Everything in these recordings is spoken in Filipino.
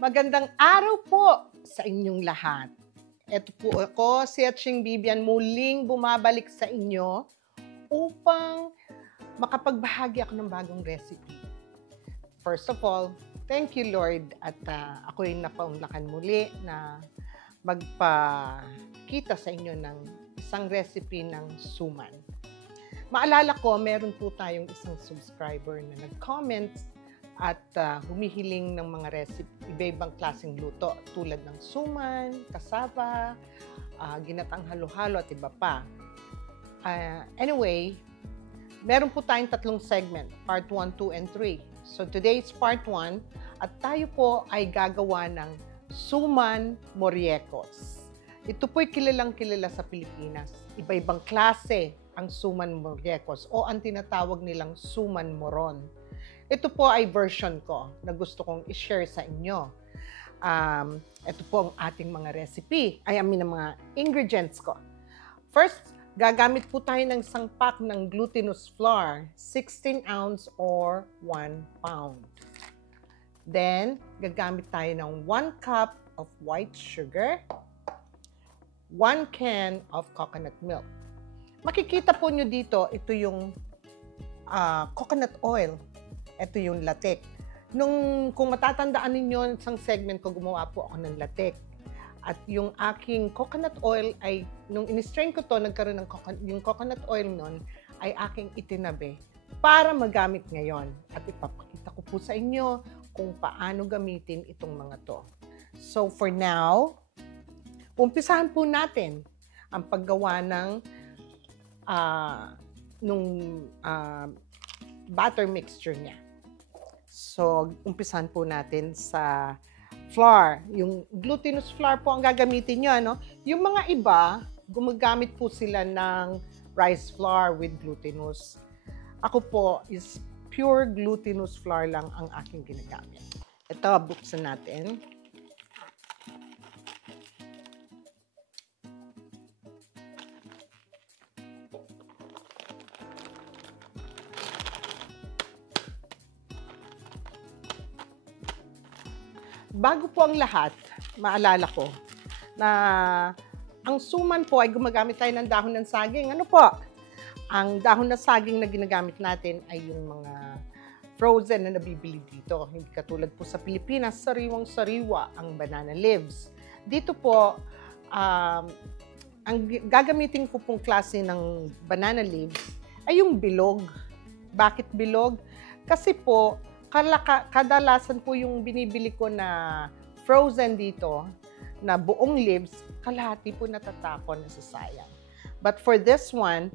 Magandang araw po sa inyong lahat. Ito po ako, si Etching Bibian, muling bumabalik sa inyo upang makapagbahagi ako ng bagong recipe. First of all, thank you Lord at ako'y napaunlakan muli na magpakita sa inyo ng isang recipe ng suman. Maalala ko, meron po tayong isang subscriber na nag-comment at humihiling ng mga recipe, iba-ibang klaseng luto tulad ng suman, kasaba, ginatang halo-halo at iba pa. Anyway, meron po tayong tatlong segment, part 1, 2, and 3. So today is part 1 at tayo po ay gagawa ng suman moriecos. Ito po'y kilalang-kilala sa Pilipinas. Iba-ibang klase ang suman moriecos o ang tinatawag nilang suman moron. Ito po ay version ko na gusto kong i-share sa inyo. Ito po ang ating mga recipe. Ang mga ingredients ko. First, gagamit po tayo ng isang pack ng glutinous flour, 16 ounce or 1 pound. Then, gagamit tayo ng 1 cup of white sugar, 1 can of coconut milk. Makikita po nyo dito, ito yung coconut oil. Ito yung latek. Kung matatandaan ninyo, isang segment ko, gumawa po ako ng latek. At yung aking coconut oil ay, nung in-strain ko to, nagkaroon ng yung coconut oil nun, ay aking itinabi para magamit ngayon. At ipapakita ko po sa inyo kung paano gamitin itong mga to. So for now, umpisahan po natin ang paggawa ng butter mixture niya. So, umpisahan po natin sa flour. Yung glutinous flour po ang gagamitin nyo, ano? Yung mga iba, gumagamit po sila ng rice flour with glutinous. Ako po is pure glutinous flour lang ang aking ginagamit. Ito, buksan natin. Bago po ang lahat, maalala ko na ang suman po ay gumagamit tayo ng dahon ng saging. Ano po? Ang dahon ng saging na ginagamit natin ay yung mga frozen na nabibili dito. Hindi katulad po sa Pilipinas, sariwang-sariwa ang banana leaves. Dito po, ang gagamitin ko pong klase ng banana leaves ay yung bilog. Bakit bilog? Kasi po, kadalasan po yung binibili ko na frozen dito, na buong leaves, kalahati po natatapon, nasasayang. But for this one,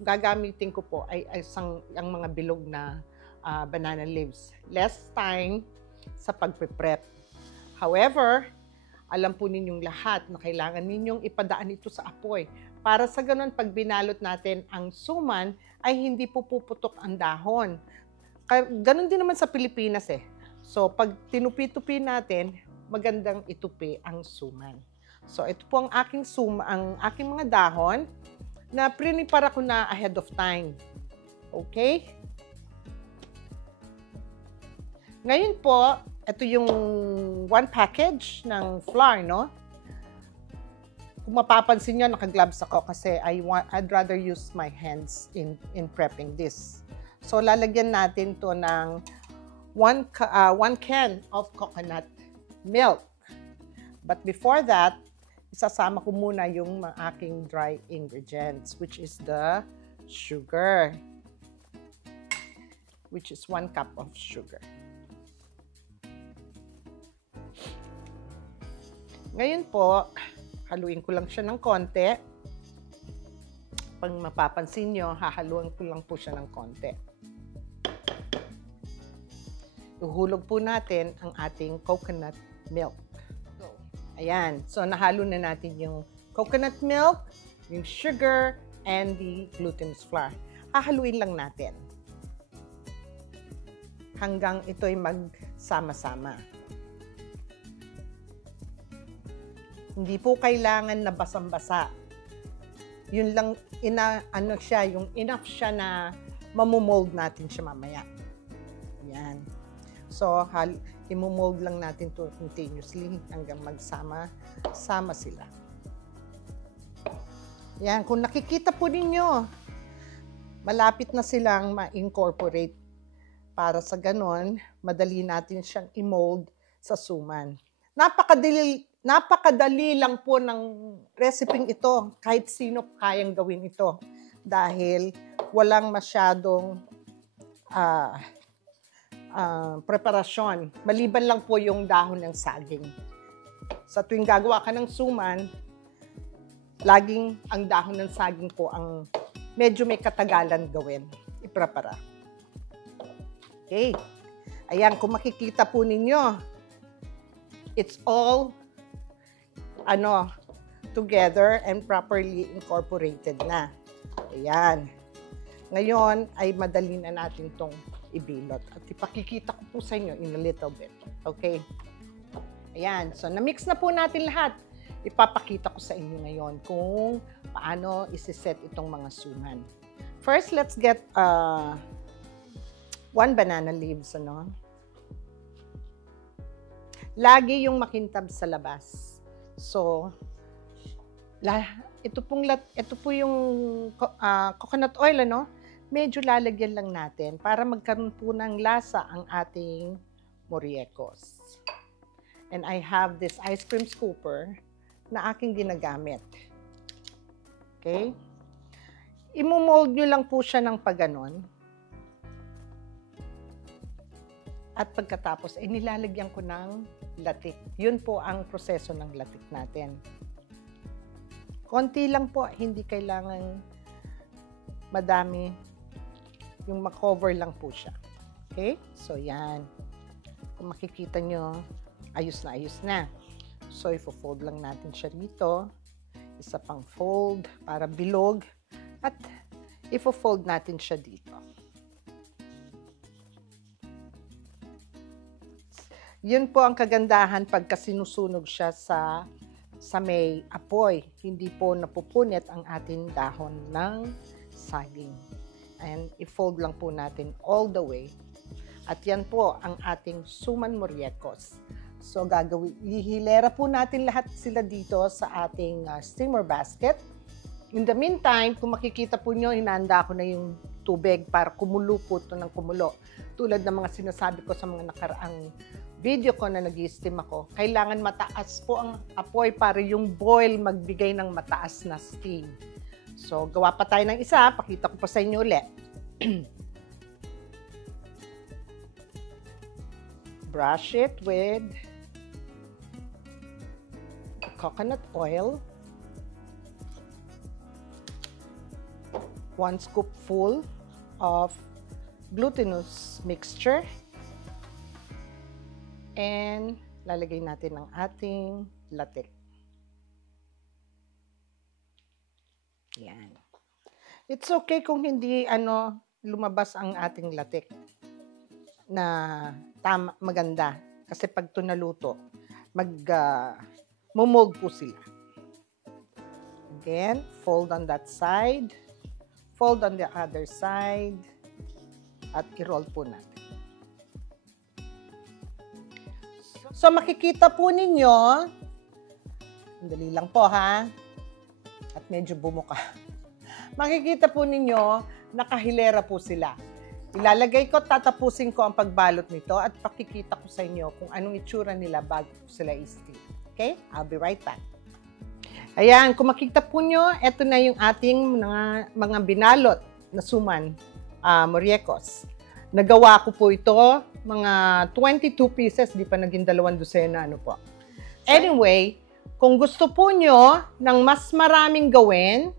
gagamitin ko po ay ang mga bilog na banana leaves. Less time sa pagpe-prep. However, alam po ninyong lahat na kailangan ninyong ipadaan ito sa apoy. Para sa ganun, pag binalot natin ang suman, ay hindi po puputok ang dahon. Ganon din naman sa Pilipinas eh. So, pag tinupi-tupi natin, magandang itupi ang suman. So, ito po ang aking mga dahon na prepare ko na ahead of time. Okay? Ngayon po, ito yung one package ng flour, no? Kung mapapansin nyo, naka-gloves ako kasi I'd rather use my hands in prepping this. So, lalagyan natin to ng 1 can of coconut milk. But before that, isasama ko muna yung aking dry ingredients, which is the sugar, which is 1 cup of sugar. Ngayon po, haluin ko lang siya ng konti. Pag mapapansin nyo, hahaluin ko lang po siya ng konti. Ihulog po natin ang ating coconut milk. Ayan. So, nahalo na natin yung coconut milk, yung sugar, and the glutinous flour. Hahaluin lang natin hanggang ito'y magsama-sama. Hindi po kailangan na basang-basa. Yun lang, yung enough siya na mamumold natin siya mamaya. Yan. So, imumold lang natin to continuously hanggang magsama-sama sila. Yan, kung nakikita po ninyo, malapit na silang ma-incorporate. Para sa ganon, madali natin siyang i-mold sa suman. Napakadali lang po ng recipe ito. Kahit sino kayang gawin ito. Dahil walang masyadong preparasyon. Maliban lang po yung dahon ng saging. Sa tuwing gagawa ka ng suman, laging ang dahon ng saging po ang medyo may katagalan gawin. Iprepara. Okay. Ayan, kung makikita po ninyo, it's all together and properly incorporated na. Ayan. Ngayon ay madali na natin itong ibilot. At ipakikita ko po sa inyo in a little bit. Okay? Ayan. So, na-mix na po natin lahat. Ipapakita ko sa inyo ngayon kung paano isi-set itong mga suman. First, let's get 1 banana leaves, Lagi yung makintab sa labas. So, ito po yung coconut oil, medyo lalagyan lang natin para magkaroon po ng lasa ang ating moriecos. And I have this ice cream scooper na aking ginagamit. Okay? Imumold nyo lang po siya ng pagganon. At pagkatapos, nilalagyan ko ng latik. Yun po ang proseso ng latik natin. Konti lang po, hindi kailangan madami. Yung makover lang po siya. Okay? So, yan. Kung makikita nyo, ayos na. So, ifo-fold lang natin siya rito. Isa pang fold para bilog. At ifo-fold natin siya dito. Yun po ang kagandahan pagka sinusunog siya sa may apoy. Hindi po napupunit ang ating dahon ng saging. And i-fold lang po natin all the way. At yan po ang ating suman moriecos. So ihilera po natin lahat sila dito sa ating steamer basket. In the meantime, kung makikita po nyo, hinanda ko na yung tubig para kumulo po ito ng kumulo. Tulad ng mga sinasabi ko sa mga nakaraang video ko na nag-i-steam ako, kailangan mataas po ang apoy para yung boil magbigay ng mataas na steam. So, gawa pa tayo ng isa. Pakita ko pa sa inyo ulit. Brush it with coconut oil. 1 scoopful of glutinous mixture. And lalagay natin ang ating latik. Yan. It's okay kung hindi lumabas ang ating latik na maganda. Kasi pag ito naluto, mumold po sila. Again, fold on that side. Fold on the other side. At i-roll po natin. So, makikita po ninyo, dali lang po ha, at medyo bumuka. Makikita po ninyo, nakahilera po sila. Ilalagay ko, tatapusin ko ang pagbalot nito at pakikita ko sa inyo kung anong itsura nila bago sila i-steam. Okay? I'll be right back. Ayan, kung makikita po nyo, ito na yung ating mga binalot na suman, moriecos. Nagawa ko po ito, mga 22 pieces, di pa naging 2 dosena, po. Anyway, kung gusto po nyo ng mas maraming gawin,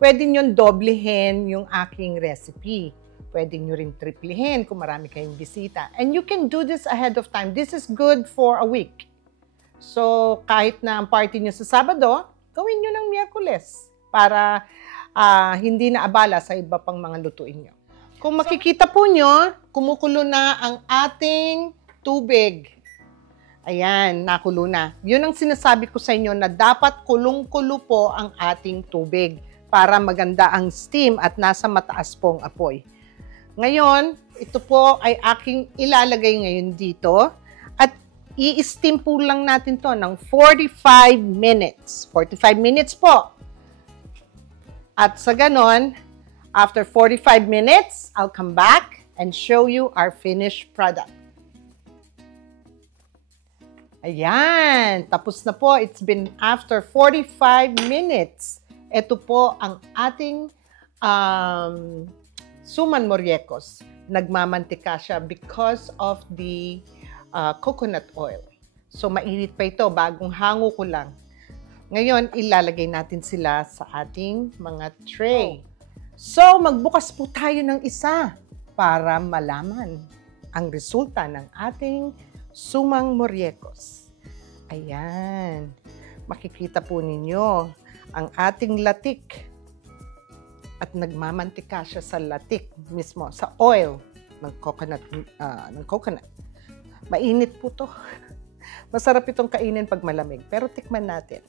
pwede nyo doblehin yung aking recipe. Pwede nyo rin triplihin kung marami kayong bisita. And you can do this ahead of time. This is good for a week. So, kahit na ang party nyo sa Sabado, gawin nyo ng Miyerkules para hindi na abala sa iba pang mga lutuin nyo. Kung makikita po nyo, kumukulo na ang ating tubig. Ayan, nakulo na. Yun ang sinasabi ko sa inyo na dapat kulong-kulo po ang ating tubig. para maganda ang steam at nasa mataas pong apoy. Ngayon, ito po ay aking ilalagay ngayon dito at i-steam po lang natin to ng 45 minutes. 45 minutes po. At sa ganon, after 45 minutes, I'll come back and show you our finished product. Ayan, tapos na po. It's been after 45 minutes. Ito po ang ating suman moriecos. Nagmamantika siya because of the coconut oil. So, mainit pa ito. Bagong hango ko lang. Ngayon, ilalagay natin sila sa ating mga tray. So, magbukas po tayo ng isa para malaman ang resulta ng ating sumang moriecos. Ayan. Makikita po ninyo ang ating latik. At nagmamantika siya sa latik mismo, sa oil ng coconut. Mainit po to. Masarap itong kainin pag malamig. Pero tikman natin.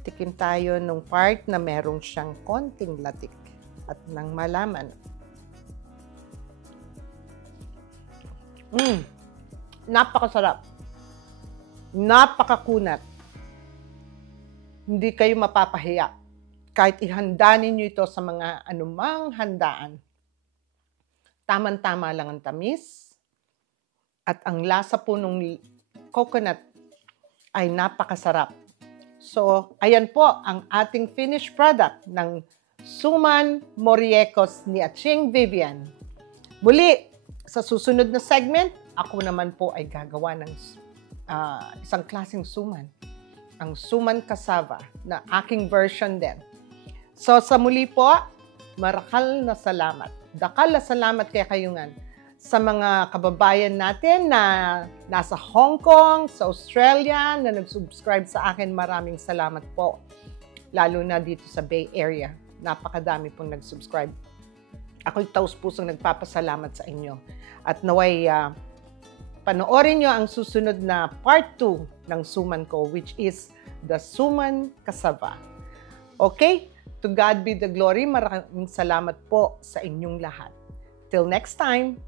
Tikim tayo nung part na merong siyang konting latik at nang malaman. Napakasarap. Napakakunat. Hindi kayo mapapahiya. Kahit ihanda ninyo ito sa mga anumang handaan. Taman-tama lang ang tamis. At ang lasa po ng coconut ay napakasarap. So, ayan po ang ating finished product ng suman moriecos ni Aching Vivian. Muli, sa susunod na segment, ako naman po ay gagawa ng isang klaseng suman. Ang suman cassava na aking version din. So, sa muli po, marakal na salamat. Dakal na salamat kay Kayungan sa mga kababayan natin na nasa Hong Kong, sa Australia, na nag-subscribe sa akin. Maraming salamat po. Lalo na dito sa Bay Area. Napakadami pong nag-subscribe. Ako'y taus-pusong nagpapasalamat sa inyo. At naway panoorin nyo ang susunod na part 2 ng suman ko, which is the suman cassava. Okay? To God be the glory. Maraming salamat po sa inyong lahat. Till next time.